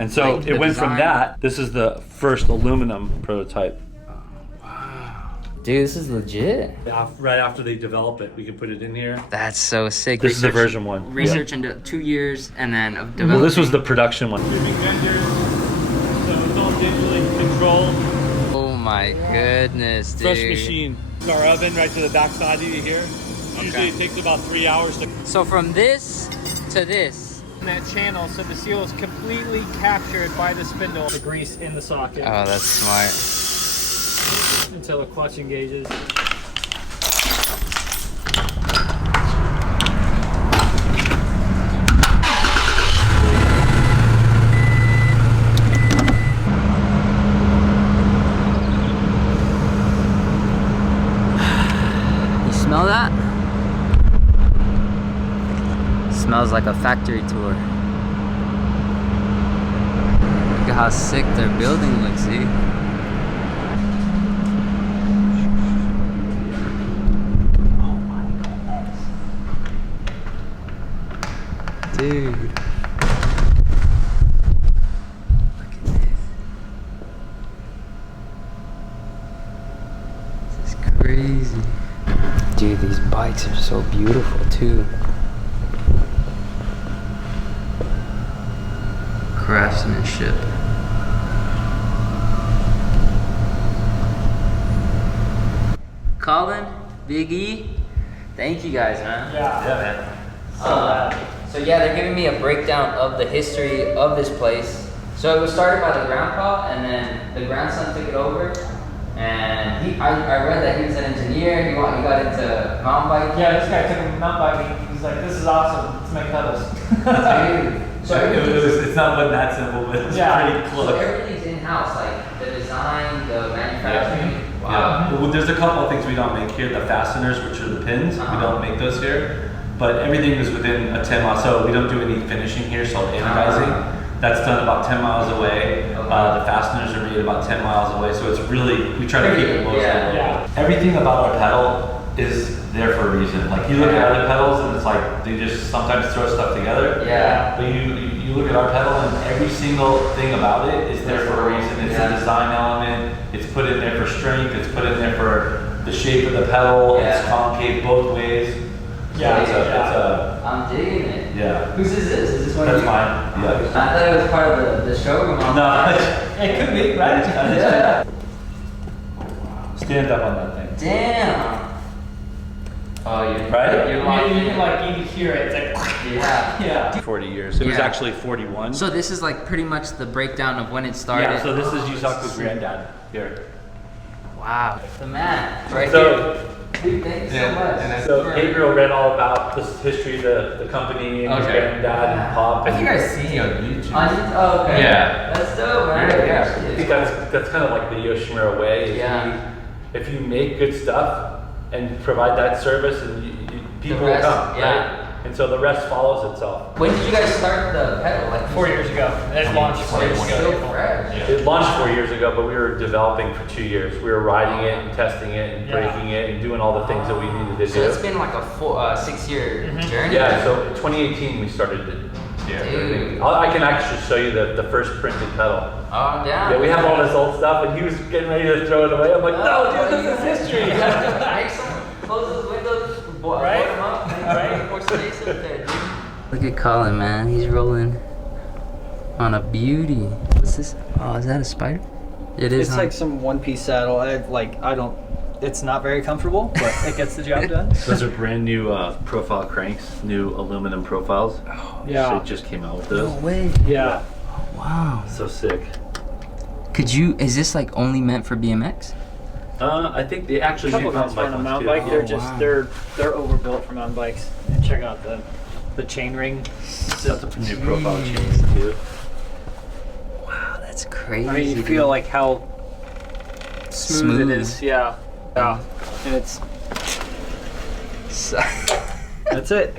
And so Like it went design. from that. This is the first aluminum prototype. Dude, this is legit. Right after they develop it, we can put it in here. That's so sick. This is the version 1. Research into 2 years and then of developing. Well, this was the production one. Streaming vendors, so it's all digitally controlled. Oh my goodness, dude. Fresh machine. Our oven right to the back side of you here. Usually it takes about 3 hours to. So from this to this. In that channel, so the seal is completely captured by the spindle. The grease in the socket. Oh, that's smart. Until the clutch engages. You smell that? Smells like a factory tour. Look at how sick their building looks, see? Oh my goodness. Dude. Look at this. This is crazy. Dude, these bikes are so beautiful too. Craftsmanship. Collin, Big E, thank you guys, man. Yeah. So yeah, they're giving me a breakdown of the history of this place. So it was started by the grandpa, and then the grandson took it over. And I read that he was an engineer. He got into mountain biking. Yeah, this guy took him mountain biking. He's like, this is awesome. Let's make pedals. Dude. So It's not been that simple, but it's pretty close. So everything's in-house, like the design, the manufacturing. Wow. Yeah. Well, there's a couple of things we don't make here. The fasteners, which are the pins, we don't make those here. But everything is within a 10 mile. So we don't do any finishing here, so anodizing. That's done about 10 miles away. The fasteners are made about 10 miles away. So it's really, we try to keep it local. Yeah. Everything about our pedal is there for a reason. Like you look at other pedals and it's like, they just sometimes throw stuff together. Yeah. But you look at our pedal and every single thing about it is there for a reason. It's a design element. It's put in there for strength. It's put in there for the shape of the pedal. It's concave both ways. Yeah, So I'm digging it. yeah. Whose is this? Is this one That's of you? mine. Yeah. I thought it was part of the showroom. No. It could be, right? Yeah. Stand up on that thing. Damn. Oh, you're Right? You're locked You in. can like even hear it. It's like, Yeah. yeah. 40 years. It was Yeah. actually 41. So this is like pretty much the breakdown of when it started. Yeah, so this is Yusaku's granddad here. Wow. The man. Right So- here. Dude, thank you so much. So Gabriel read all about the history of the company and his Okay. granddad and Pop. I think I've seen you on YouTube. Oh, okay. Yeah. That's dope, man. Yeah. I think that's kind of like the Yoshimura way. Is Yeah. if you make good stuff and provide that service, and people rest, will come, yeah. right? And so the rest follows itself. When did you guys start the pedal? Like 4 years ago. It launched 4 years It's ago. so fresh. It launched 4 years ago, but we were developing for 2 years. We were riding it and testing it and Yeah. breaking it and doing all the things that we needed to So do. it's been like a 6-year journey. Yeah, so in 2018 we started it. Dude. I can actually show you the first printed pedal. Oh, damn. Yeah, we have all this old stuff, and he was getting ready to throw it away. I'm like, no, dude, this is history. Make some, close those windows, board Right? them up, right? More space up there, dude. Look at Collin, man. He's rolling on a beauty. What's this? Oh, is that a spider? It is. It's like some one-piece saddle. It's not very comfortable, but it gets the job done. Those are brand new profile cranks, new aluminum profiles. Yeah. They just came out with those. No way. Yeah. Wow. So sick. Is this like only meant for BMX? I think they actually Couple make of guys mountain run a bike mountain ones bike. too. They're just they're overbuilt for mountain bikes. And check out the chain ring. That's a new profile chain too. Wow, that's crazy. I mean, you feel like how smooth it is. Yeah. Yeah. And it's that's it.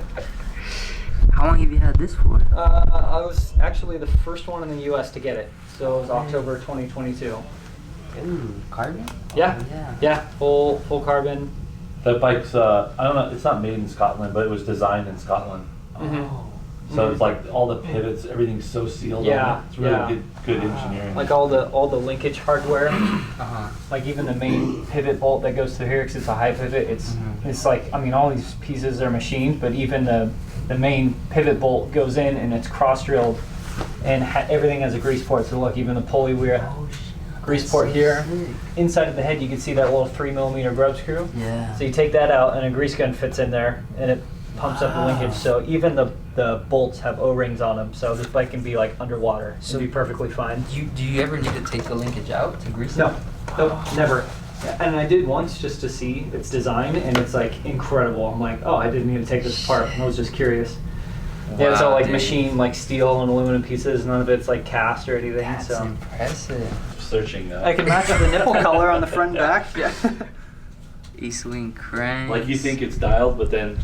How long have you had this for? I was actually the first one in the U.S. to get it, so it was October 2022. Ooh, carbon? Yeah. Oh, yeah. Yeah, full carbon. That bike's I don't know. It's not made in Scotland, but it was designed in Scotland. Oh, So it's like all the pivots, everything's so sealed. Yeah, on it. It's really yeah. good engineering. Like all the linkage hardware, Uh-huh. like even the main pivot bolt that goes through here, because it's a high pivot. It's like, I mean, all these pieces are machined, but even the main pivot bolt goes in and it's cross drilled, and everything has a grease port. So look, even the pulley weir, grease port here. Inside of the head, you can see that little 3mm grub screw. Yeah. So you take that out, and a grease gun fits in there, and it pumps up the linkage. So even the bolts have O-rings on them, so this bike can be like underwater. So It'll be perfectly fine. Do you ever need to take the linkage out to grease it? No, nope, never. And I did once just to see its design, and it's like incredible. I'm like, oh, I didn't need to take this apart. I was just curious. Yeah, it's all like dude. machined, like steel and aluminum pieces. None of it's like cast or anything. That's So impressive. Searching that. I can match the nipple color on the front and back. Yeah. E-swing crank. Like you think it's dialed, but then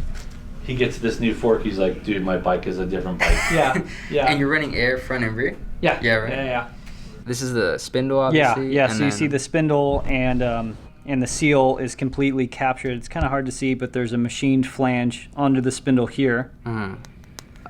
he gets this new fork. He's like, dude, my bike is a different bike. Yeah. Yeah. And you're running air front and rear? Yeah. Yeah, right? Yeah. This is the spindle, Yeah. obviously. Yeah. and So you then- see the spindle and the seal is completely captured. It's kind of hard to see, but there's a machined flange onto the spindle here. Mhm.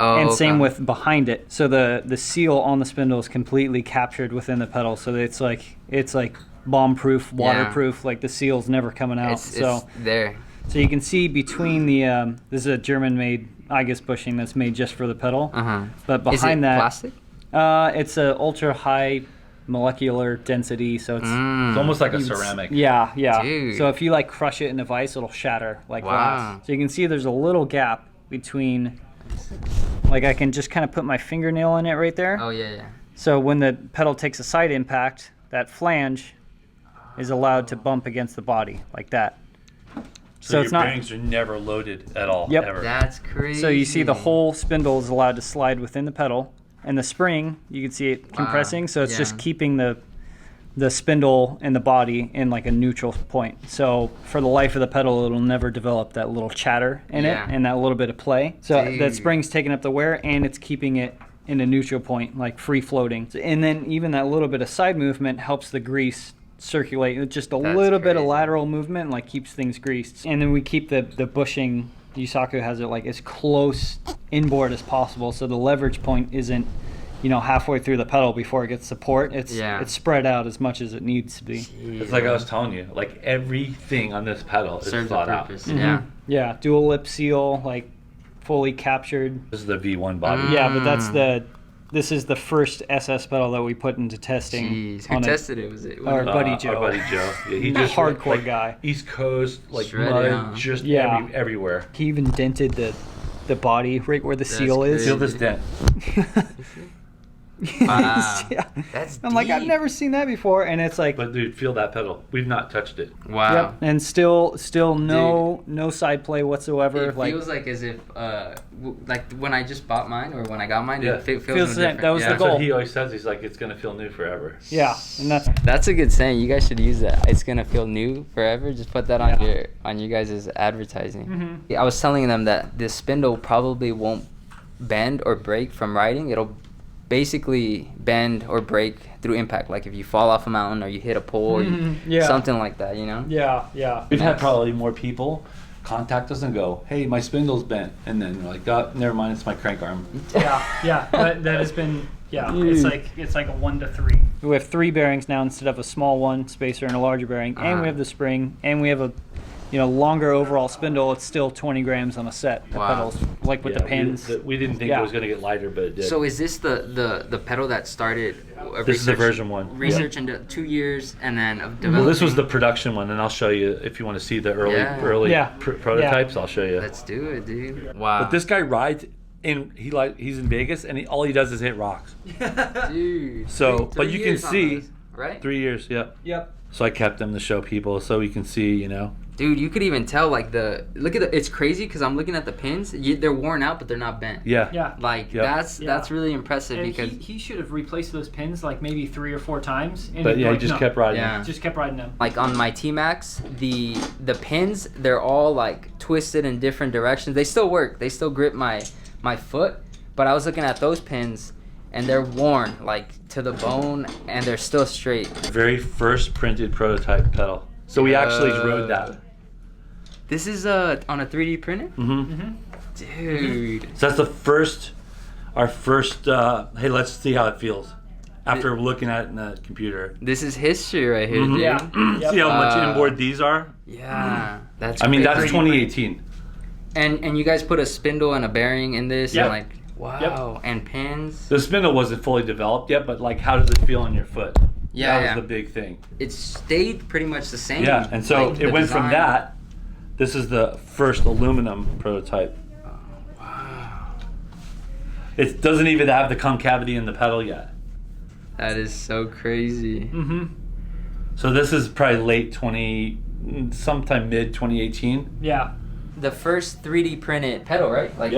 Oh, And same okay. with behind it. So the seal on the spindle is completely captured within the pedal. So it's like bomb-proof, waterproof. Like the seal's never coming out. It's there. So you can see between the this is a German-made Igus bushing that's made just for the pedal. Uh-huh. But Is behind it that, plastic? it's a ultra-high molecular density. So it's It's almost like a you would ceramic. Yeah, yeah. Dude. So if you like crush it in a vise, it'll shatter like Wow. glass. So you can see there's a little gap between. Like I can just kind of put my fingernail in it right there. Oh, yeah, yeah. So when the pedal takes a side impact, that flange is allowed to bump against the body like that. So it's your not. bearings are never loaded at all. Yep. Ever. That's crazy. So you see the whole spindle is allowed to slide within the pedal, and the spring you can see it compressing. So it's just yeah. keeping the spindle and the body in like a neutral point. So for the life of the pedal, it'll never develop that little chatter in Yeah. it and that little bit of play. So Dude. that spring's taking up the wear and it's keeping it in a neutral point, like free floating. And then even that little bit of side movement helps the grease circulate. It's just a That's little bit of crazy. lateral movement, like keeps things greased. And then we keep the bushing. Yusaku has it like as close inboard as possible, so the leverage point isn't, halfway through the pedal before it gets support. It's spread out as much as it needs to be. It's like I was telling you, like everything on this pedal is serves a thought out. purpose. Mhm. Yeah. Yeah, dual lip seal, like fully captured. This is the V1 body. Yeah, but this is the first SS pedal that we put into testing. Jeez. Who on tested it? Was it? Our buddy Joe. Our buddy Joe. Yeah, he A just hardcore like, guy. East Coast, like Shredded, mud, huh? just Yeah. everywhere. He even dented the body right where the That's seal is. Feel this dent. Wow. Yeah. That's I'm like, I've deep. new never seen that before, and it's like, But dude, feel that pedal. We've not touched it. Wow. yep, and still no side play whatsoever. It feels like as if, like when I just bought mine or when I got mine, Yeah. it feels Feels no the same. different. That was yeah. the That's what goal. he always says. He's like, it's gonna feel new forever. Yeah, and That's a good saying. You guys should use that. It's gonna feel new forever. Just put that on Yeah. you guys' advertising. Mhm. Yeah, I was telling them that this spindle probably won't bend or break from riding. It'll basically bend or break through impact. Like if you fall off a mountain or you hit a pole or Mhm. Yeah. something like that. yeah. We've had probably more people contact us and go, "Hey, my spindle's bent," and then we're like, "Oh, never mind, it's my crank arm." Yeah. That has been It's like a 1 to 3. We have 3 bearings now instead of a small one spacer and a larger bearing, and we have the spring, and we have a longer overall spindle. It's still 20 grams on a set. The Wow. pedals, like with Yeah, the pins. We didn't think Yeah. it was gonna get lighter, but it did. So is this the pedal that started? This is the version 1. Research into 2 years and then of developing. Well, this was the production one, and I'll show you if you want to see the early Yeah. prototypes. I'll show you. Let's do it, dude. Wow. But this guy rides in. He's in Vegas, and all he does is hit rocks. dude. So, Three but you can years on see, those, right? 3 years. Yeah. Yep. So I kept them to show people, so you can see. Dude, you could even tell look at it's crazy because I'm looking at the pins. They're worn out, but they're not bent. Yeah. Yeah. Like Yep. that's really impressive And because he should have replaced those pins like maybe 3 or 4 times. And But he'd yeah, be he like, just "No." kept riding. Yeah. Just kept riding them. like on my T-Max, the pins, they're all like twisted in different directions. They still work. They still grip my foot, but I was looking at those pins and they're worn like to the bone and they're still straight. Very first printed prototype pedal. So we actually rode that. This is on a 3D printer? Mm-hmm. Dude. So that's the first our first. Hey, let's see how it feels after looking at it in the computer. This is history right here, dude. Yeah. Yep. See how much inboard these are? Yeah. That's. I mean, that's crazy. 2018. And you guys put a spindle and a bearing in this, Yep. and like, wow, and pins. The spindle wasn't fully developed yet, but like, how does it feel on your foot? Yeah, that was the big thing. It stayed pretty much the same. Yeah, and so like, it the went from design. that. This is the first aluminum prototype. Wow. It doesn't even have the concavity in the pedal yet. That is so crazy. Mm-hmm. So this is probably late sometime mid 2018. Yeah. The first 3D printed pedal, right? Like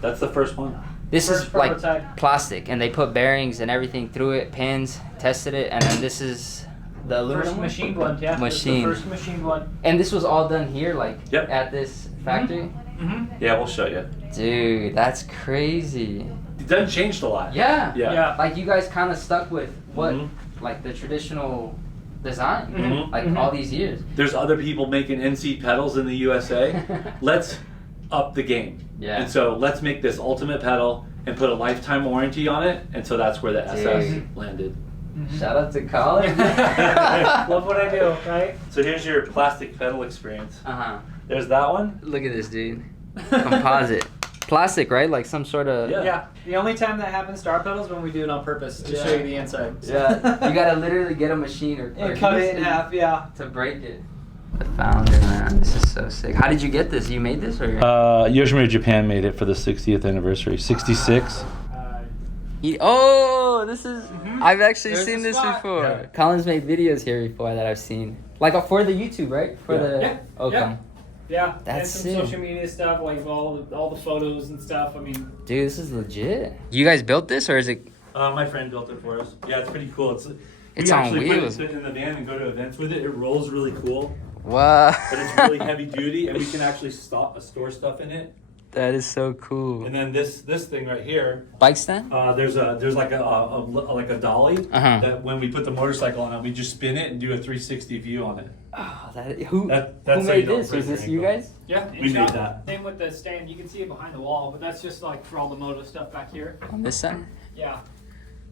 That's the first one. this First is like prototype. plastic, and they put bearings and everything through it, pins, tested it, and then this is the aluminum First one? machined one, yeah. Machine. The first machined one. And this was all done here, like Yep. at this factory. Mm-hmm. Yeah, we'll show you. Dude, that's crazy. It doesn't change a lot. Yeah. Yeah. Yeah. Like you guys kind of stuck with what, Mhm. like the traditional design, Mhm. like Mhm. all these years. There's other people making NC pedals in the USA. Let's up the game. Yeah. And so let's make this ultimate pedal and put a lifetime warranty on it. And so that's where the SS Dude. landed. Shout out to Collin. Love what I do, right? So here's your plastic pedal experience. Uh-huh. There's that one. Look at this, dude. Composite. Plastic, right? Like some sort of... Yeah. Yeah. The only time that happens to our pedals is when we do it on purpose to Yeah. show you the inside. Yeah. You gotta literally get a machine or And cut it in half, yeah. to break it. The founder, man. This is so sick. How did you get this? You made this or? Yoshimura Japan made it for the 60th anniversary. 66. This is... I've actually There's seen the this spot. before. Yeah. Colin's made videos here before that I've seen. Like for the YouTube, right? For Yeah. the... Yeah. Okay. Yeah. Yeah, That's and sick. some social media stuff, like all the photos and stuff. I mean, Dude, this is legit. You guys built this or is it... My friend built it for us. Yeah, it's pretty cool. It's we on actually wheels. put it in the van and go to events with it. It rolls really cool, Wow. but it's really heavy duty, and we can actually store stuff in it. That is so cool. And then this thing right here, Bike stand? there's like a dolly Uh-huh. that when we put the motorcycle on it, we just spin it and do a 360 view on it. Oh, That's who so you made don't this? break Was your this you ankle. guys? yeah, We made that. Same with the stand. You can see it behind the wall, but that's just like for all the moto stuff back here. On this side? Yeah.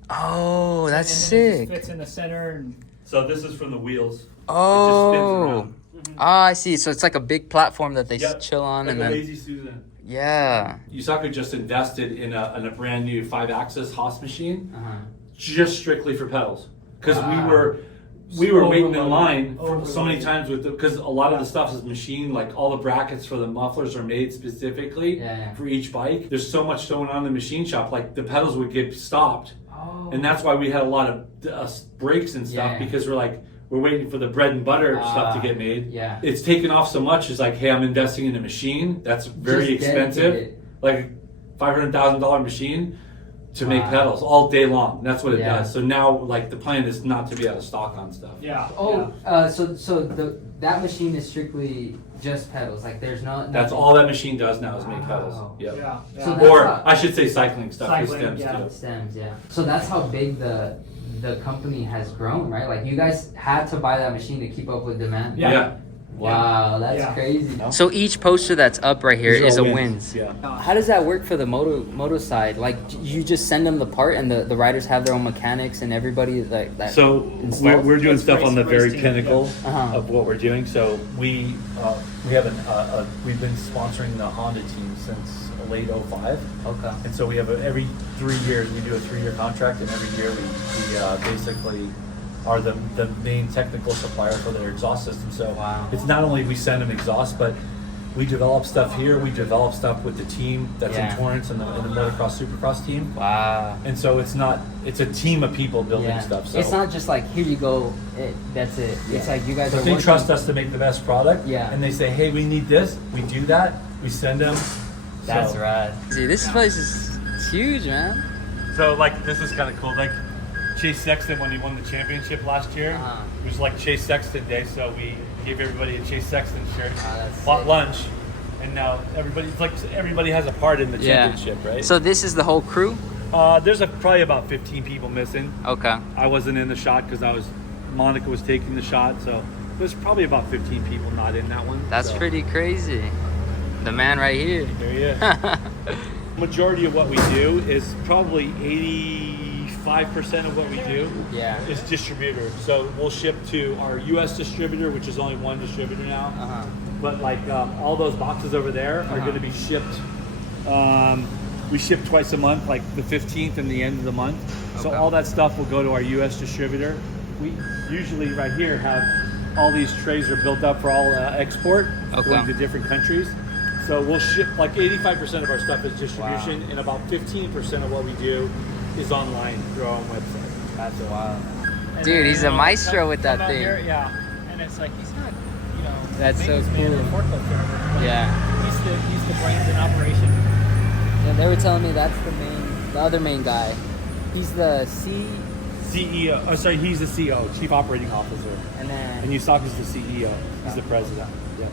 Oh, that's And then it just sick. fits in the center and. So this is from the wheels. Oh. It Ah, I see. So it's like a big platform that they Yep. chill on like and a then... lazy Susan. Yeah. Yusaku just invested in a brand new 5-axis Haas machine, Uh-huh. just strictly for pedals, because Wow. we were waiting in Overloaded. line for so many Overloaded. times with because a lot of the stuff is machined, like all the brackets for the mufflers are made specifically Yeah. for each bike. There's so much going on in the machine shop, like the pedals would get stopped, Oh. and that's why we had a lot of breaks and stuff, Yeah. because we're waiting for the bread and butter stuff to get made. Yeah. It's taken off so much. It's like, hey, I'm investing in a machine that's very Just expensive, dedicated. like $500,000 machine to make Wow. pedals all day long. That's what it Yeah. does. So now, like, the plan is not to be out of stock on stuff. Yeah. Oh, so that machine is strictly just pedals. Like there's no. That's all that machine does now is make Wow. pedals. Yeah. Yep. Yeah. So Yeah. that's Or how- I should say cycling stuff with Cycling, stems yeah. too. Stems, yeah. So that's how big the company has grown, right? Like you guys had to buy that machine to keep up with demand. Yeah. Wow, that's Yeah. crazy. So each poster that's up right here These is are a wins. wins. Yeah. How does that work for the moto side? Like you just send them the part and the riders have their own mechanics and everybody like that. So installed? we're doing It's stuff on the race very team, pinnacle Uh-huh. of what we're doing. So we have we've been sponsoring the Honda team since late '05. Okay. And so we have every 3 years we do a 3-year contract, and every year we basically are the main technical supplier for their exhaust system. So Wow. it's not only we send them exhaust, but we develop stuff here. We develop stuff with the team that's Yeah. in Torrance and the motocross supercross team. Wow. And so it's a team of people building stuff. So It's not just like here you go, that's it. It's like you guys so are they working. trust us to make the best product. Yeah. And they say, hey, we need this. We do that. We send them. That's So- right. See, this place is huge, man. So like this is kind of cool. Like Chase Sexton when he won the championship last year, Uh-huh. it was like Chase Sexton Day. So we gave everybody a Chase Sexton shirt, that's bought sick. lunch, and now everybody has a part in the Yeah. championship, right? So this is the whole crew? There's probably about 15 people missing. Okay. I wasn't in the shot because Monica was taking the shot, so there's probably about 15 people not in that one. That's so. pretty crazy. The man right here. There he is. Majority of what we do is probably 85% of what we do Yeah. is distributor. So we'll ship to our U.S. distributor, which is only one distributor now. But like all those boxes over there are going to be shipped. We ship twice a month, like the 15th and the end of the month. So all that stuff will go to our U.S. distributor. We usually right here have all these trays are built up for all export going to different countries. So we'll ship like 85% of our stuff is distribution, and about 15% of what we do is online through our own website. That's wild. And Dude, then, he's a maestro with that come out thing. here, yeah, and it's like he's not, you know, That's so maintenance man cool. or forklift driver, but Yeah. he's the brains in operation. Yeah, they were telling me that's the other main guy. He's the CEO. Oh, sorry, he's the CEO, Chief Operating Officer, and then and Yusaku's the CEO. He's the president. Yeah.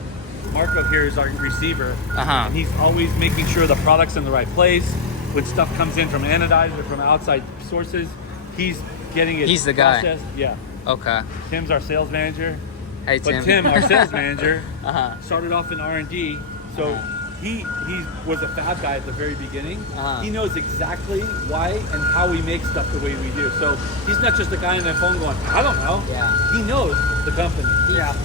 Marco here is our receiver, and he's always making sure the product's in the right place. When stuff comes in from anodized or from outside sources, he's getting it. He's the guy. processed. Yeah. Okay. Tim's our sales manager. Hey Tim. But Tim, our sales manager, started off in R&D, so he was a fab guy at the very beginning. He knows exactly why and how we make stuff the way we do. So he's not just a guy on the phone going, I don't know. Yeah. He knows the company.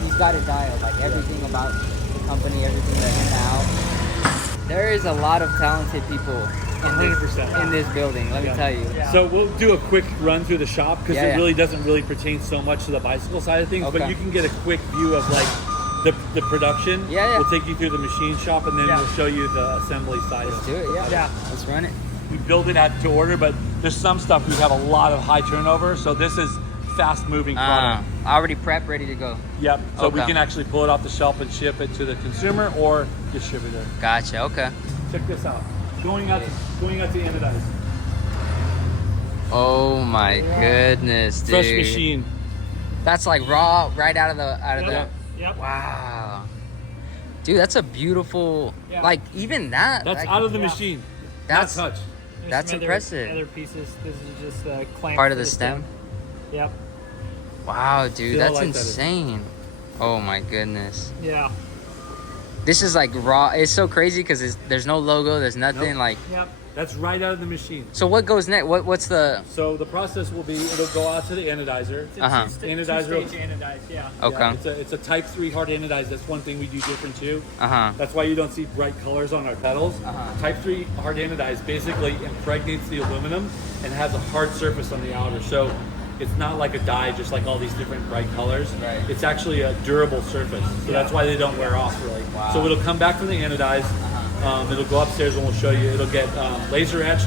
He's got it dialed, like everything about the company, everything that's in and out. There is a lot of talented people in 100%. this building, let me tell you. Yeah. So we'll do a quick run through the shop because it really doesn't really pertain so much to the bicycle side of things, but you can get a quick view of like the production. Yeah. We'll take you through the machine shop and then we'll show you the assembly side. Let's do it, yeah. Let's run it. We build it to order, but there's some stuff we have a lot of high turnover, so this is fast moving product. Already prepped, ready to go. Yep. So we can actually pull it off the shelf and ship it to the consumer or distributor. Gotcha, okay. Check this out. Going out to anodize. Oh my goodness, dude. Fresh machine. That's like raw, right out of the Yep. Wow. Dude, that's a beautiful, like even that. That's like, out of the machine. That's not touched. There's That's some impressive. Other pieces. This is just a clamp. Part for of the stem. Yep. Wow, dude, Feel that's like that. insane. Oh my goodness. Yeah. This is like raw. It's so crazy because there's no logo. There's nothing like. Yep. That's right out of the machine. So what goes next? What's the? So the process will be, it'll go out to the anodizer. Anodizer. Two-stage anodized, yeah. Okay. Yeah, it's a type 3 hard anodized. That's one thing we do different too. That's why you don't see bright colors on our pedals. Type 3 hard anodized basically impregnates the aluminum and has a hard surface on the outer. So it's not like a dye, just like all these different bright colors. Right. It's actually a durable surface. So that's why they don't wear off really. Wow. So it'll come back from the anodized. It'll go upstairs and we'll show you. It'll get laser etched.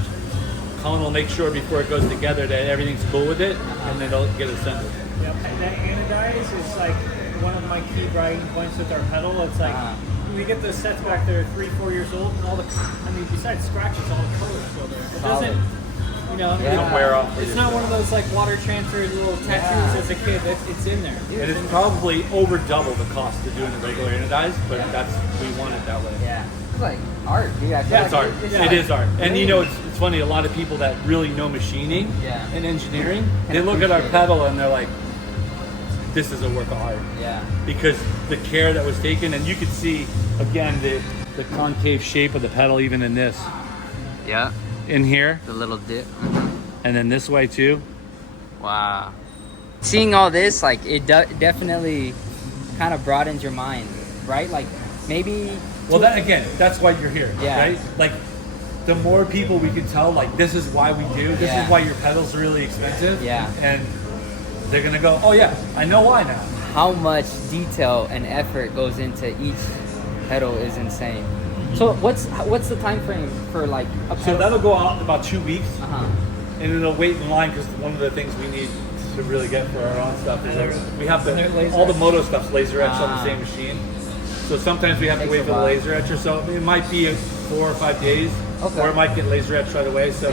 Collin will make sure before it goes together that everything's cool with it, and then it'll get assembled. Yep. And that anodize is like one of my key bragging points with our pedal. It's like we get those sets back there 3-4 years old, and besides scratches, all the colors still there. It doesn't, you know, They don't wear off. It's not one of those like water transferred little tattoos as a kid. It's in there. And it's probably over double the cost of doing a regular anodized, but we want it that way. Yeah. It's like art, dude. I feel Yeah, it's like art. It is art. And you know, it's funny, a lot of people that really know machining and engineering, they look at our pedal and they're like, this is a work of art. Yeah. Because the care that was taken, and you could see, again, the concave shape of the pedal even in this. Yeah. In here, The little dip. and then this way too. Wow. Seeing all this, like, it definitely kind of broadens your mind, right? Like, maybe... Well, that's why you're here, Yeah. right? Like, the more people we can tell, like, this is why we do, this is why your pedal's really expensive. Yeah. And they're gonna go, oh yeah, I know why now. How much detail and effort goes into each pedal is insane. So what's the time frame for like a pedal? So that'll go out in about 2 weeks, Uh-huh. and it'll wait in line because one of the things we need to really get for our own stuff is that we have to, all the moto stuff's laser etched on the same machine. So sometimes we have to Takes wait a for the while. laser etcher. So it might be 4 or 5 days, or it might get laser etched right away. So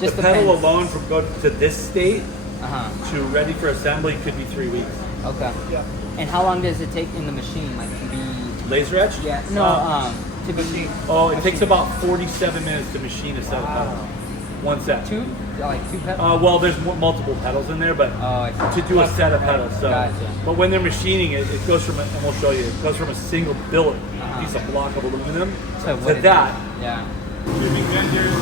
Just the pedal depends. alone from go to this state Uh-huh. to ready for assembly could be 3 weeks. Okay. Yeah. And how long does it take in the machine, like to be? Laser etched? Yeah. No. To be. Oh, it takes about 47 minutes to machine a set of pedals. One set. Two pedals. Well, there's multiple pedals in there, but I see. to do a set of pedals. So, Gotcha. but when they're machining it, it goes from, and we'll show you, it goes from a single billet piece of block of aluminum To to what it that. is. Yeah. tubing vendors,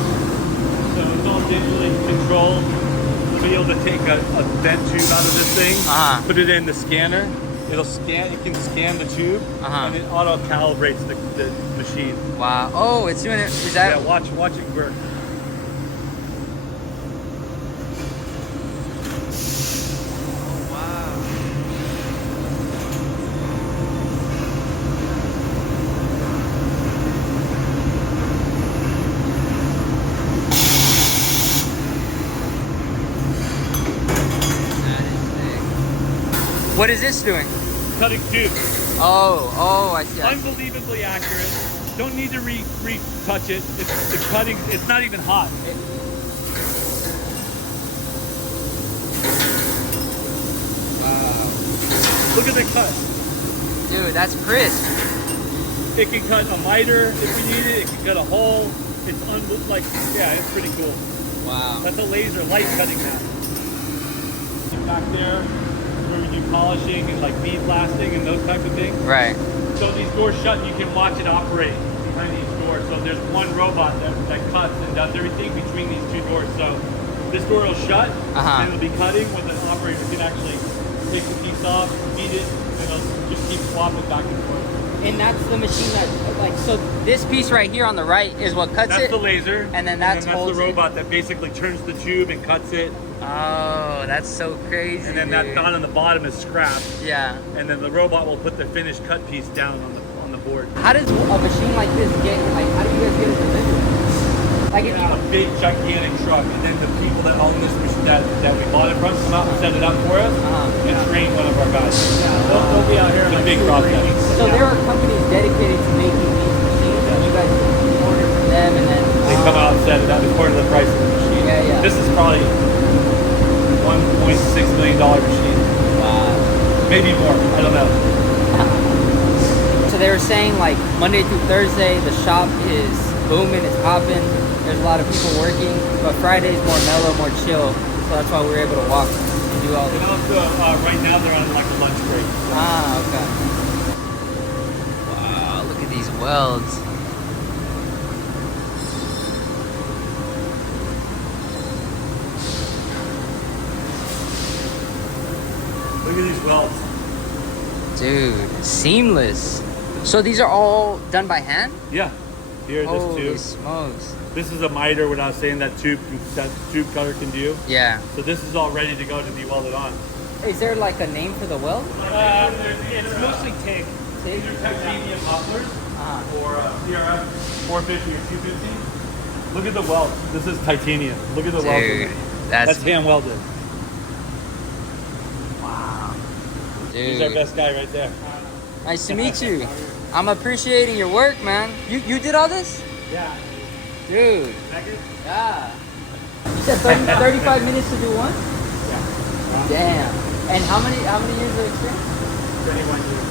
so it's all digitally controlled. We'll be able to take a vent tube out of this thing, put it in the scanner. It'll scan. It can scan the tube, and it auto calibrates the machine. Wow. Oh, it's doing it. Is that? Yeah, watch it work. What is this doing? Cutting tube. Oh, I see. Unbelievably accurate. Don't need to retouch it. It's the cutting. It's not even hot. Wow. Look at the cut. Dude, that's crisp. It can cut a miter if we need it. It can cut a hole. It's yeah, it's pretty cool. Wow. That's a laser light cutting now. Back there, where we do polishing and like bead blasting and those types of things. Right. So these doors shut and you can watch it operate behind each door. So there's one robot that cuts and does everything between these two doors. So this door will shut and it'll be cutting with an operator who can actually take the piece off, feed it, and it'll just keep swapping back and forth. And that's the machine that, like, so this piece right here on the right is what cuts That's it? the laser. And then that's the robot that basically turns the tube and cuts it. Oh, that's so crazy. And then that dot on the bottom is scrap. Yeah. And then the robot will put the finished cut piece down on the board. How does a machine like this get, like, how do you guys get it delivered? Like, We have a big, gigantic truck, and then the people that own this machine that we bought it from come out and set it up for us and train one of our guys. They'll be out here. It's a big process. So there are companies dedicated to making these machines, and you guys order from them, and then They come out and set it up according to the price of the machine. Yeah. This is probably $1.6 million machine. Wow. Maybe more. I don't know. So they were saying like Monday through Thursday, the shop is booming, it's popping. There's a lot of people working, but Friday's more mellow, more chill. So that's why we were able to walk and do all And this. also, right now they're on like a lunch break. Okay. Wow, look at these welds. Look at these welds. Dude, seamless. So these are all done by hand? Yeah. Here, this Holy tube. smokes. This is a miter, what I was saying that tube cutter can do. Yeah. So this is all ready to go to be welded on. Is there like a name for the weld? It's mostly TIG. TIG? These are titanium mufflers or CRF 450 or 250. Look at the weld. This is titanium. Look at the weld. Dude, That's hand welded. Dude. He's our best guy right there. Nice to meet you. I'm appreciating your work, man. You did all this? Yeah. Dude. Second? Yeah. You said 35 minutes to do one? Yeah. Damn. And how many years of experience? 21 years.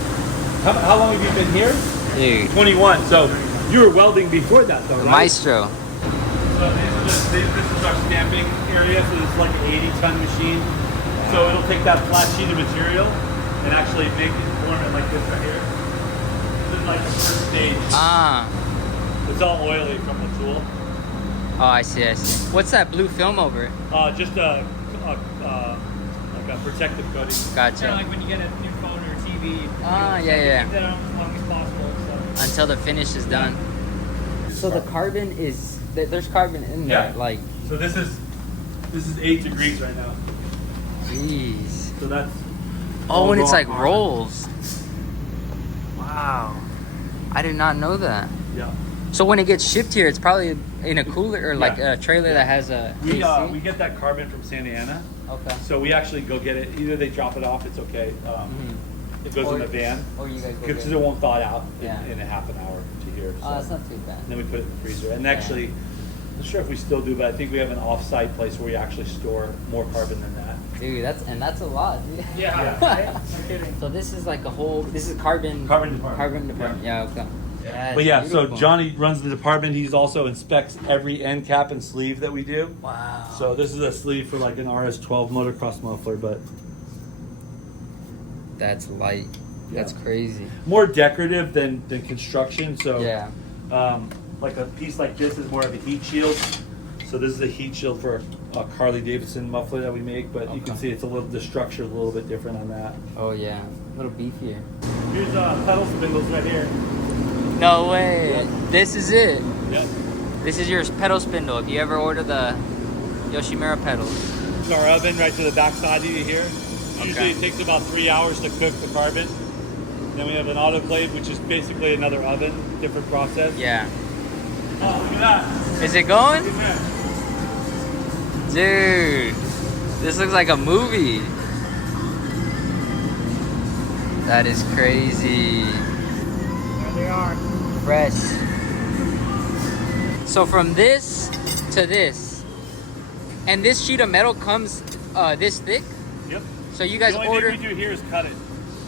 How long have you been here? Dude. 21. So you were welding before that, though, right? Maestro. So this is our stamping area. So this is like an 80-ton machine. So it'll take that flat sheet of material and actually make it, form it like this right here. This is like the first stage. It's all oily from the tool. Oh, I see. What's that blue film over it? Just like a protective coating. Gotcha. Kind of like when you get a new phone or TV. Yeah. Keep that on as long as possible. So. Until the finish is done. So the carbon is, there's carbon in there, Yeah. like. So this is 8 degrees right now. Jeez. So that's. Oh, and it's like rolls. Wow. I did not know that. Yeah. So when it gets shipped here, it's probably in a cooler or like Yeah. a trailer that has a We AC? get that carbon from Santa Ana. Okay. So we actually go get it. Either they drop it off, it's okay. It goes in the van. Or you guys go Because get it won't thaw out Yeah. in a half an hour to here. So. Oh, that's not too bad. And then we put it in the freezer. And actually, I'm not sure if we still do, but I think we have an off-site place where we actually store more carbon than that. Dude, that's a lot. Dude. Yeah. Yeah. No kidding. So this is like a whole. This is carbon. Carbon department. Carbon department. Yeah. Okay. That's But yeah, so beautiful. Johnny runs the department. He's also inspects every end cap and sleeve that we do. Wow. So this is a sleeve for like an RS12 motocross muffler, but That's light. Yeah. That's crazy. more decorative than construction. So Yeah. like a piece like this is more of a heat shield. So this is a heat shield for a Harley Davidson muffler that we make, but you can see it's the structure is a little bit different on that. Oh yeah, a little beefier. Here's pedal spindles right here. No way. Yeah. This is it. Yep. This is your pedal spindle. If you ever order the Yoshimura pedals. It's our oven right to the back side of you here. Usually it takes about 3 hours to cook the carbon. Then we have an autoclave, which is basically another oven, different process. Yeah. Oh, look at that. Is it going? Look at that. Dude, this looks like a movie. That is crazy. There they are. Fresh. So from this to this, and this sheet of metal comes this thick? Yep. So you guys the only order... thing we do here is cut it.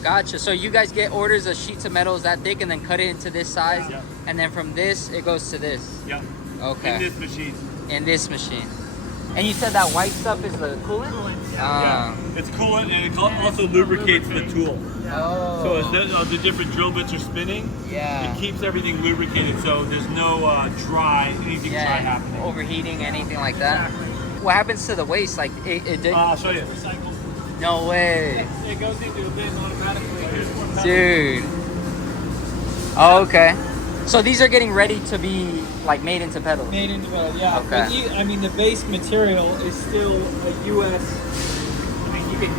Gotcha. So you guys get orders of sheets of metals that thick and then cut it into this size? Yeah. And then from this, it goes to this? Yep. Okay. In this machine. In this machine. And you said that white stuff is the coolant? Yeah. It's coolant and it also lubricates the tool. Oh. So as the different drill bits are spinning, Yeah. it keeps everything lubricated so there's no anything dry happening. Overheating, anything like that? What happens to the waste? Like it I'll show you. No way. It goes into a bin automatically. Dude. Oh, okay. So these are getting ready to be like made into pedals. Made into metal, yeah. Okay. But I mean, the base material is still a U.S. I mean, you can.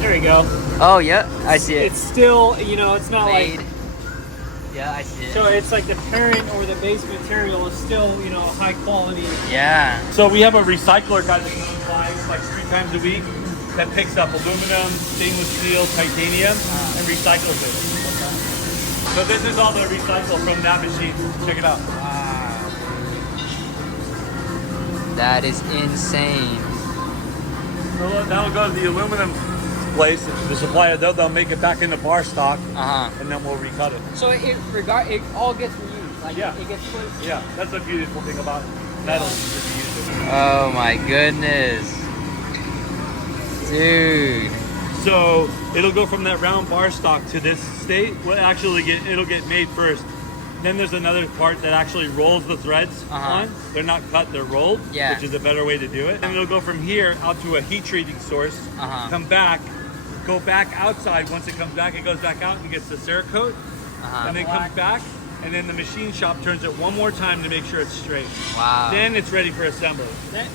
There you go. Oh yeah, I see it. It's still, you know, it's not Made. like. Yeah, I see it. So it's like the parent or the base material is still, you know, high quality. Yeah. So we have a recycler guy that comes by like 3 times a week that picks up aluminum, stainless steel, titanium, and recycles it. So this is all the recycle from that machine. Check it out. Wow. That is insane. So that'll go to the aluminum place, the supplier, they'll make it back into bar stock, and then we'll recut it. So it all gets reused. Like it gets put. Yeah, that's the beautiful thing about metal. Oh my goodness. Dude. So it'll go from that round bar stock to this state. Well, actually, it'll get made first. Then there's another part that actually rolls the threads on. They're not cut, they're rolled, which is a better way to do it. And it'll go from here out to a heat treating source, come back, go back outside. Once it comes back, it goes back out and gets the Cerakote, and then comes back, and then the machine shop turns it one more time to make sure it's straight. Wow. Then it's ready for assembly. Then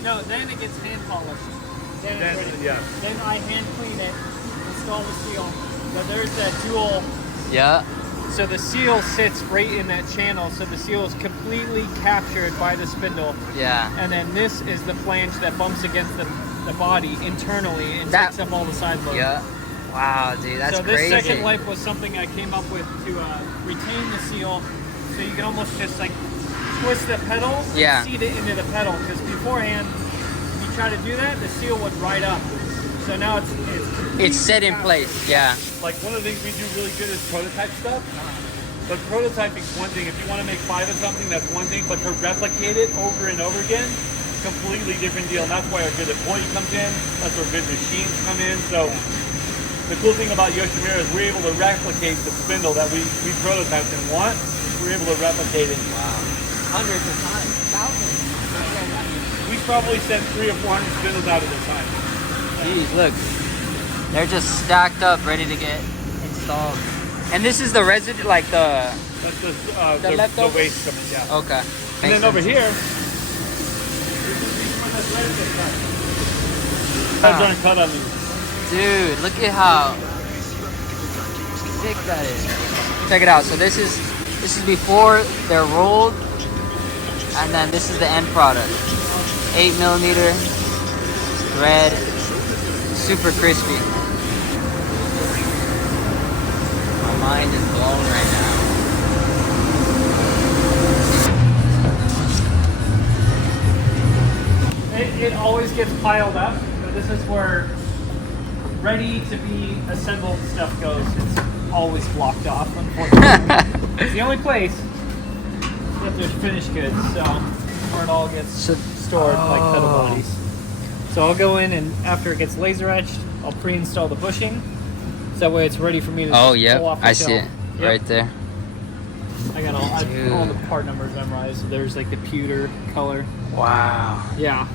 it gets hand polished. Then it's ready. Yeah. Then I hand clean it, install the seal. So there's that dual. Yeah. So the seal sits right in that channel, so the seal is completely captured by the spindle. Yeah. And then this is the flange that bumps against the body internally and takes up all the side load. Yeah. Wow, dude, that's so this crazy. second life was something I came up with to retain the seal, so you can almost just like twist the pedal and seat it into the pedal. Because beforehand, if you try to do that, the seal would ride up. So now it's set in place. Yeah. Like one of the things we do really good is prototype stuff. But prototyping is one thing. If you want to make 5 of something, that's one thing. But to replicate it over and over again, completely different deal. And that's why our good employee comes in. That's where good machines come in. So the cool thing about Yoshimura is we're able to replicate the spindle that we prototyped and want. We're able to replicate it. Wow. Hundreds of times, thousands. We probably sent 300 or 400 spindles out at a time. Jeez, look. They're just stacked up, ready to get installed. And this is the residue, like the... That's the leftovers? The waste coming, yeah. Okay. And then over here... Threads aren't cut on these. Dude, look at how thick that is. Check it out. So this is before they're rolled, and then this is the end product. 8mm thread, super crispy. My mind is blown right now. It always gets piled up. So this is where ready to be assembled stuff goes. It's always blocked off, unfortunately. It's the only place that there's finished goods, so where it all gets stored like pedal bodies. So I'll go in, and after it gets laser etched, I'll pre-install the bushing. So that way it's ready for me to pull off the I shelf. see it right there. I got all the part numbers memorized. So there's like the pewter color. Wow. Yeah.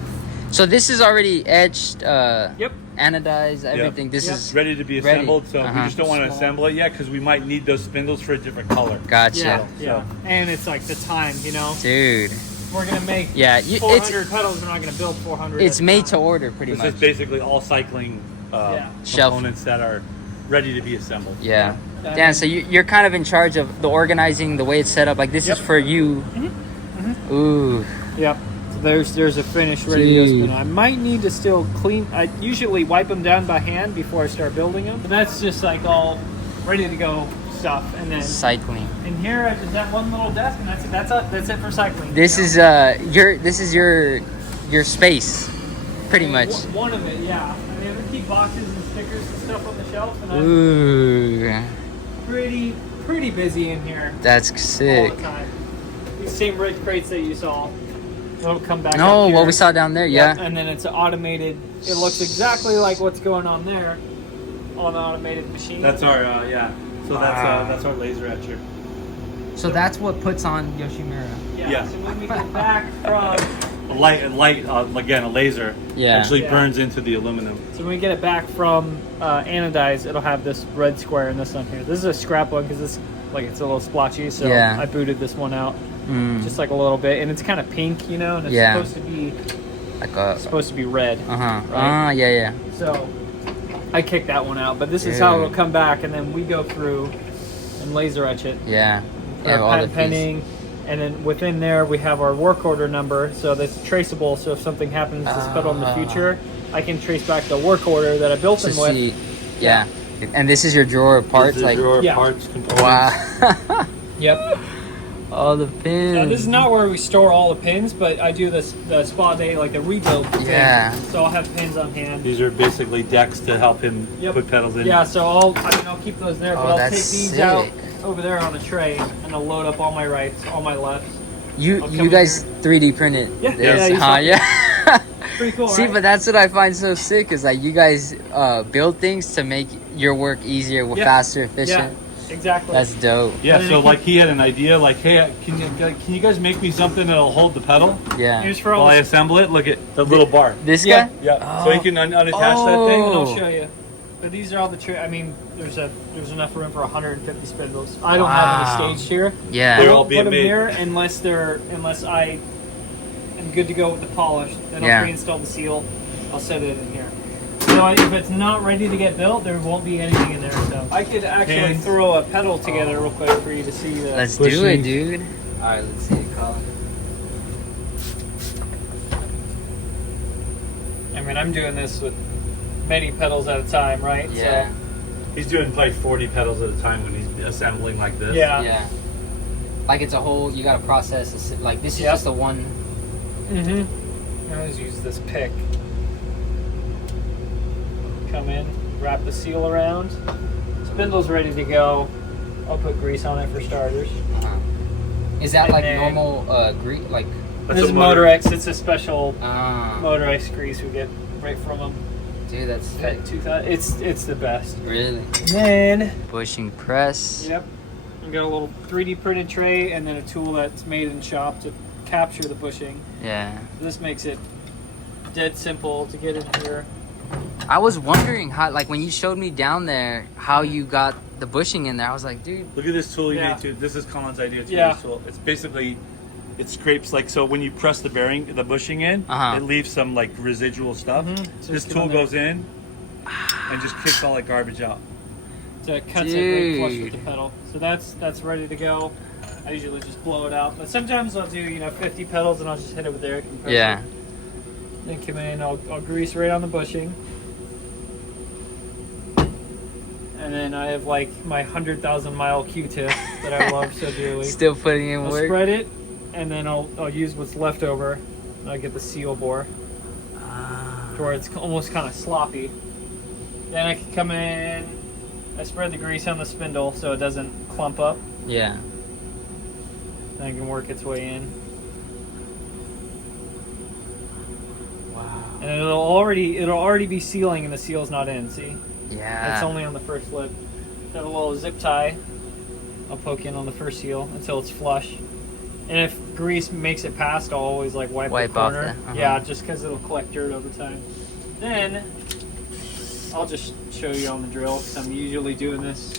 So this is already etched, Yep. anodized, everything. This It's is ready to be assembled, so we just don't want to Small. assemble it yet because we might need those spindles for a different color. gotcha. Yeah. And it's like the time, Dude. We're gonna make Yeah, 400 pedals. We're not gonna build 400. it's at a made to time. order pretty This much. is basically all cycling Shelf. components that are ready to be assembled. Yeah. Dan, so you're kind of in charge of the organizing, the way it's set up. Like this is for you. Ooh. Yep. So there's a finish ready to go Dude. spin. I might need to still clean. I usually wipe them down by hand before I start building them. But that's just like all ready to go stuff. And then Cycling. in here I just have one little desk, and that's it. That's it for cycling. This is your space, pretty much. One of it, yeah. I mean, we keep boxes and stickers and stuff on the shelf, and I'm Ooh. pretty busy in here That's all sick. the time. These same red crates that you saw. It'll come back. No, up here. what we saw down there, yeah. And then it's automated. It looks exactly like what's going on there on the automated machine. That's our So that's our laser etcher. So that's what puts on Yoshimura. Yeah. So when we get back from A light, again, a laser Yeah. actually Yeah. burns into the aluminum. So when we get it back from anodized, it'll have this red square and this one here. This is a scrap one because it's a little splotchy. So Yeah. I booted this one out Mm. just like a little bit, and it's kind of pink, and it's Yeah. supposed to be red. Yeah, yeah. So I kicked that one out, but this is Dude. how it'll come back, and then we go through and laser etch it. Yeah. For Yeah, our all the patent pending, and then within there we have our work order number, so that's traceable. So if something happens to this pedal in the future, I can trace back the work order that I built To them with. see. Yeah. And this is your drawer of parts, This is like your Yeah. parts components. wow. Yep. All the pins. Now, this is not where we store all the pins, but I do the spa day, like the rebuild thing. Yeah. So I'll have pins on hand. These are basically decks to help him Yep. put pedals in. Yeah, so I'll keep those there, but Oh, I'll take that's these sick. out over there on a tray, and I'll load up all my rights, all my lefts. I'll You come guys in 3D printed Yeah. this, Yeah, you huh? saw- Yeah. Pretty cool, See, right? but that's what I find so sick is like you guys build things to make your work easier, Yeah. faster, Yeah, efficient. exactly. That's dope. Yeah, And then so it like he had an idea, like, hey, can you guys make me something that'll hold the pedal Yeah. Here's for while all I the assemble it? Look at the little bar. This Yeah. guy? Yeah, so he can unattach that thing. and Oh. I'll show you. But these are all the I mean, there's enough room for 150 spindles. I don't have Wow. any staged here. Yeah. I They're all won't being put them made. here unless I am good to go with the polish. Then Yeah. I'll reinstall the seal. I'll set it in here. So if it's not ready to get built, there won't be anything in there. So I could actually Hands. throw a pedal together real quick for you to see the. Let's do Pushing. it, dude. All right, let's see it, Collin. I mean, I'm doing this with many pedals at a time, right? Yeah. He's doing probably 40 pedals at a time when he's assembling like this. So, yeah. Yeah. Like it's a whole, you gotta process this. Like this is Yep. just a one. Mm-hmm. I always use this pick. Come in, wrap the seal around. Spindle's ready to go. I'll put grease on it for starters. Is that And like then- normal grease? Like, That's This is a motor- Motorex. It's a special ah, Motorex grease we get right from them. dude, that's Pet 2000. It's the best. really And then, bushing press. yep, I've got a little 3D printed tray and then a tool that's made in shop to capture the bushing. Yeah. This makes it dead simple to get in here. I was wondering how, like, when you showed me down there how you got the bushing in there. I was like, dude. Look at this tool you Yeah. made too. This is Colin's idea too. Yeah. This tool. It's basically, it scrapes like, so when you press the bearing, the bushing in, Uh-huh. it leaves some like residual stuff. Mhm. So This just get tool on there. goes in and just kicks all that garbage out. So it cuts it right flush Dude. with the pedal. So that's ready to go. I usually just blow it out. But sometimes I'll do, 50 pedals and I'll just hit it with air compressor. Yeah. Then come in, I'll grease right on the bushing. And then I have like my 100,000 mile Q-tip that I love so dearly. Still putting in I'll work. spread it, and then I'll use what's left over, and I get the seal bore, to where it's almost kind of sloppy. Then I can come in, I spread the grease on the spindle so it doesn't clump up, Yeah. then it can work its way in. Wow. And it'll already be sealing and the seal's not in, see? Yeah. It's only on the first lip. Got a little zip tie I'll poke in on the first seal until it's flush. And if grease makes it past, I'll always like wipe the Off corner. the, Yeah, just because it'll collect dirt over time. Then I'll just show you on the drill because I'm usually doing this.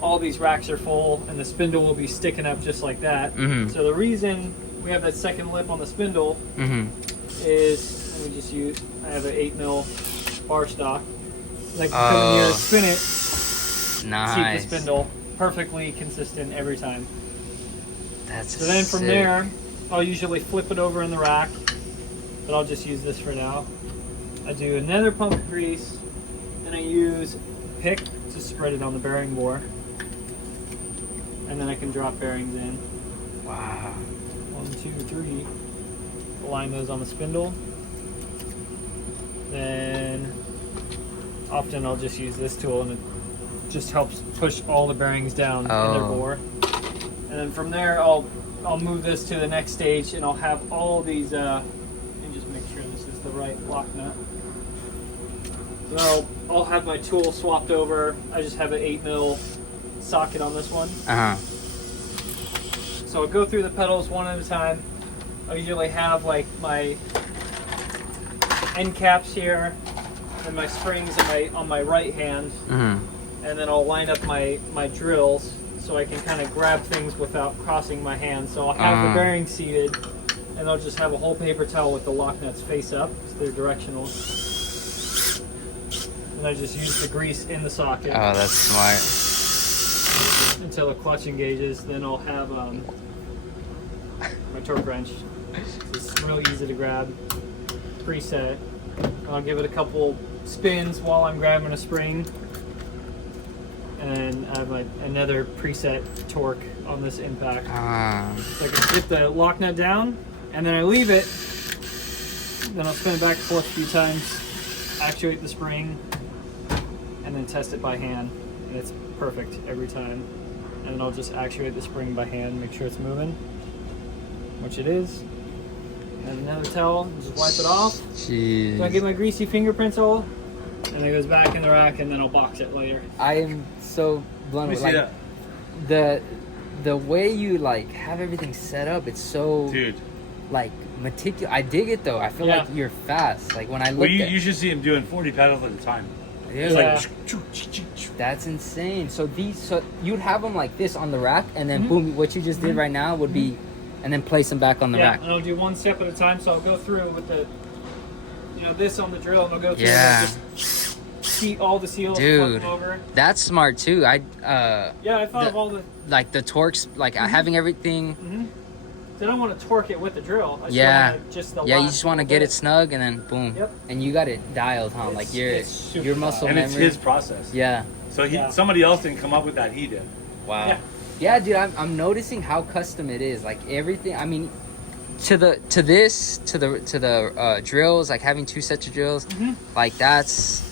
All these racks are full and the spindle will be sticking up just like that. So the reason we have that second lip on the spindle is, let me just use, I have an 8mm bar stock. Like come in here, spin it, Nice. keep the spindle perfectly consistent every time. That's So then from sick. there, I'll usually flip it over in the rack, but I'll just use this for now. I do another pump of grease, and I use pick to spread it on the bearing bore. And then I can drop bearings in. Wow. 1, 2, 3. Align those on the spindle. Then often I'll just use this tool and it just helps push all the bearings down in their bore. And then from there I'll move this to the next stage and I'll have all these let me just make sure this is the right lock nut. So I'll have my tool swapped over. I just have an 8mm socket on this one. So I'll go through the pedals one at a time. I usually have like my end caps here and my springs on my right hand, and then I'll line up my drills so I can kind of grab things without crossing my hand. So I'll have the bearings seated, and I'll just have a whole paper towel with the lock nuts face up, so they're directional. And I just use the grease in the socket. Oh, that's smart. Until the clutch engages, then I'll have my torque wrench. It's real easy to grab, preset. I'll give it a couple spins while I'm grabbing a spring, and I have another preset torque on this impact. So I can get the lock nut down, and then I leave it. Then I'll spin it back and forth a few times, actuate the spring, and then test it by hand, and it's perfect every time. And then I'll just actuate the spring by hand, make sure it's moving, which it is. And another towel, just wipe it off. Jeez. So I get my greasy fingerprints all, and it goes back in the rack, and then I'll box it later. I am so blown Let me away. see Like, that. the way you like have everything set up, it's so Dude. like meticulous. I dig it though. I feel Yeah. like you're fast. Like when I look Well, you, at you should see him doing 40 pedals at a time. It's Yeah. like, that's insane. So you'd have them like this on the rack, and then boom, what you just did right now would be, and then place them back on the Yeah, rack. and I'll do one step at a time. So I'll go through with the, this on the drill, and I'll go through Yeah. and just seat all the seals, flip Dude, them over. that's smart too. Yeah, I thought of all the. like the torques, like having everything. I don't want to torque it with the drill. I just Yeah. want just the Yeah, you last just want to little get bit. it snug, and then boom, Yep. and you got it dialed, huh? Like it's super your muscle and it's memory. his process. Yeah. So Yeah. somebody else didn't come up with that. He did. Wow. Yeah. Yeah, dude, I'm noticing how custom it is. Like everything. I mean, to the drills, like having 2 sets of drills, like that's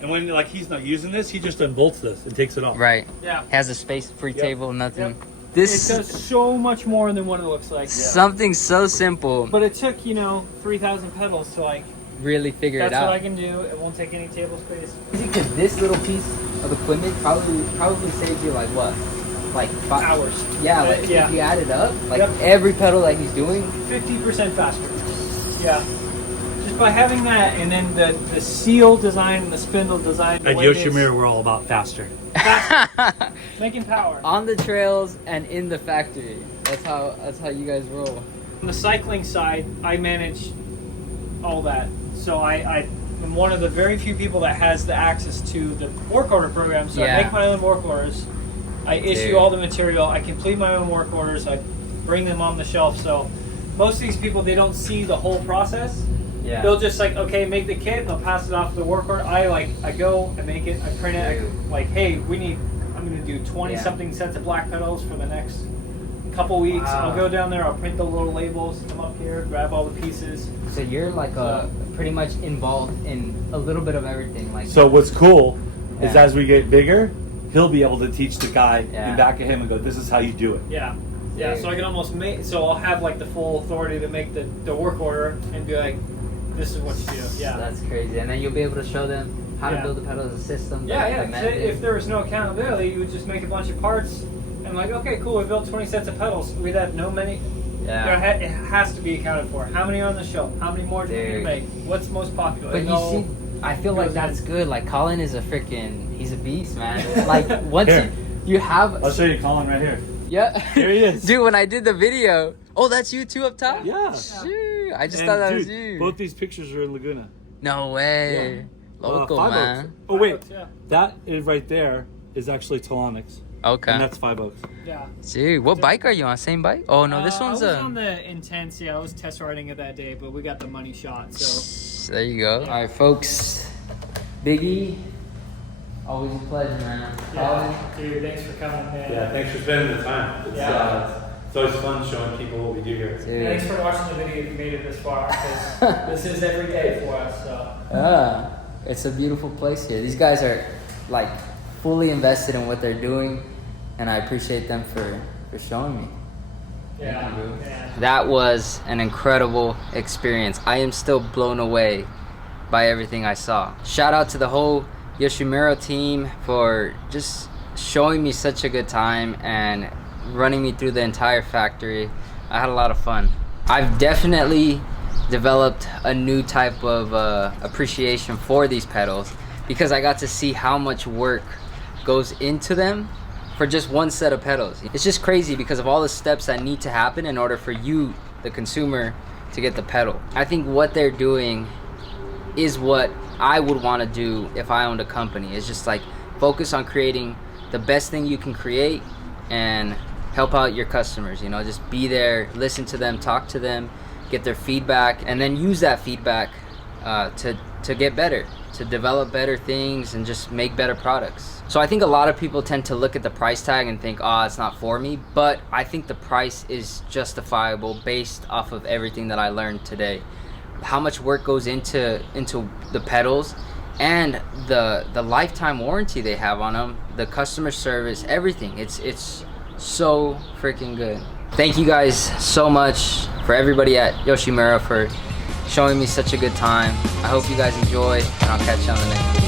And when like he's not using this, he just unbolts this and takes it off. right. Yeah. Has a space free Yep. table, nothing. Yep. This It does so much more than what it looks like. something so simple. But it took 3,000 pedals to Really figure that's it out. what I can do. It won't take any table space. Because this little piece of equipment probably saves you like what, like 5 Hours. Yeah, like Yeah. if you add it up, like Yep. every pedal that he's doing. 50% faster. Yeah. Just by having that, and then the seal design and the spindle design. the At way it is, Yoshimura, we're all about faster. making power. On the trails and in the factory. That's how you guys roll. On the cycling side, I manage all that. So I am one of the very few people that has the access to the work order program. So Yeah. I make my own work orders. I issue Dude. all the material. I complete my own work orders. I bring them on the shelf. So most of these people, they don't see the whole process. Yeah. They'll just okay, make the kit. They'll pass it off to the work order. I go, I make it, I print it. Hey, I'm going to do 20 something sets of black pedals for the next couple weeks. Wow. I'll go down there. I'll print the little labels. Come up here, grab all the pieces. So you're like pretty much involved in a little bit of everything. Like So what's cool is Yeah. as we get bigger, he'll be able to teach the guy Yeah. in back of him and go, "This is how you do it." Yeah. Yeah, so I can almost make, so I'll have the full authority to make the work order and be like, this is what you do. Yeah. That's crazy. And then you'll be able to show them how to Yeah. build the pedal as a system. Yeah, the yeah. 'Cause method. if there was no accountability, you would just make a bunch of parts, I'm like, okay, cool. We built 20 sets of pedals. We have no many. Yeah. It has to be accounted for. How many are on the shelf? How many more do you make? What's most popular? But you see, I feel like that's good. Like Collin is he's a beast, man. Like once you have. I'll show you Collin right here. Yeah. Here he is. Dude, when I did the video, oh, that's you too up top? Yeah. Shoot, I just And thought that dude, was you. both these pictures are in Laguna. No way. Yeah. Local, 5 man. Oaks. Oh wait, Yeah. that is right there is actually Telonics, Okay. and that's 5 Oaks. Yeah. Dude, what bike are you on? Same bike? Oh no, this one's I was on the Intense. Yeah, I was test riding it that day, but we got the money shot. So There you go. All right, folks. Biggie, always a pleasure, man. Collin. dude, thanks for coming, man. Yeah, thanks for spending the time. It's always fun showing people what we do here. Dude. Thanks for watching the video if you made it this far. 'Cause this is every day for us. So. It's a beautiful place here. These guys are like fully invested in what they're doing, and I appreciate them for showing me. Yeah. Thank you, bro. Yeah. That was an incredible experience. I am still blown away by everything I saw. Shout out to the whole Yoshimura team for just showing me such a good time and running me through the entire factory. I had a lot of fun. I've definitely developed a new type of appreciation for these pedals because I got to see how much work goes into them for just one set of pedals. It's just crazy because of all the steps that need to happen in order for you, the consumer, to get the pedal. I think what they're doing is what I would want to do if I owned a company. It's just like focus on creating the best thing you can create and help out your customers, you know, just be there, listen to them, talk to them, get their feedback, and then use that feedback to get better, to develop better things and just make better products. So I think a lot of people tend to look at the price tag and think, oh, it's not for me, but I think the price is justifiable based off of everything that I learned today. How much work goes into the pedals and the lifetime warranty they have on them, the customer service, everything. It's so freaking good. Thank you guys so much for everybody at Yoshimura for showing me such a good time. I hope you guys enjoy, and I'll catch you on the next video.